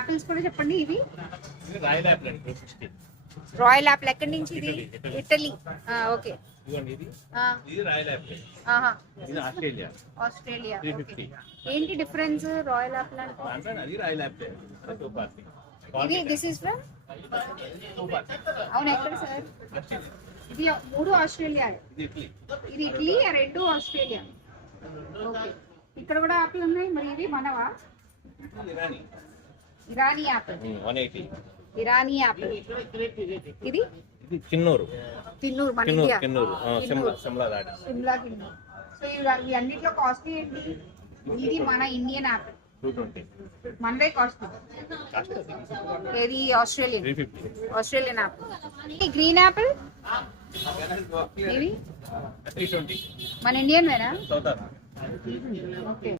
Apples కూడా చెప్పండి. ఇవి రాయల్ యాపిల్ అండి 260. రాయల్ యాపిల్ ఎక్కడి నుంచి? ఇది ఇటలీ. ఓకే. ఇదిగోండి ఇది రాయల్ యాపిల్. ఇది ఆస్ట్రేలియా. ఆస్ట్రేలియా. 350. ఏంటి డిఫరెన్స్ రాయల్ యాపిల్ అంటే? అంటే అది రాయల్ యాపిల్. ఇది దిస్ ఇస్ ఫ్రమ్ అవును ఎక్కడ సార్? ఇది 3 ఆస్ట్రేలియా, ఇది ఇటలీ, 2 ఆస్ట్రేలియా. ఓకే. ఇక్కడ కూడా యాపిల్ ఉన్నాయి. మరి ఇవి మనవా? ఇరానీ యాపిల్. 180. ఇరానీ యాపిల్. ఇది కిన్నూరు. తిన్నూరు మన ఇండియా. కిన్నూరు సిమ్లా దాటి. సిమ్లా కిన్నూరు. సో ఇవి అన్నిట్లో కాస్ట్లీ ఏంటి? ఇది మన ఇండియన్ యాపిల్ 220. మనదే కాస్ట్లీ. ఏది Australian? 350. Australian Apple. Green Apple ఇది 320. మన ఇండియన్ వేనా? South okay.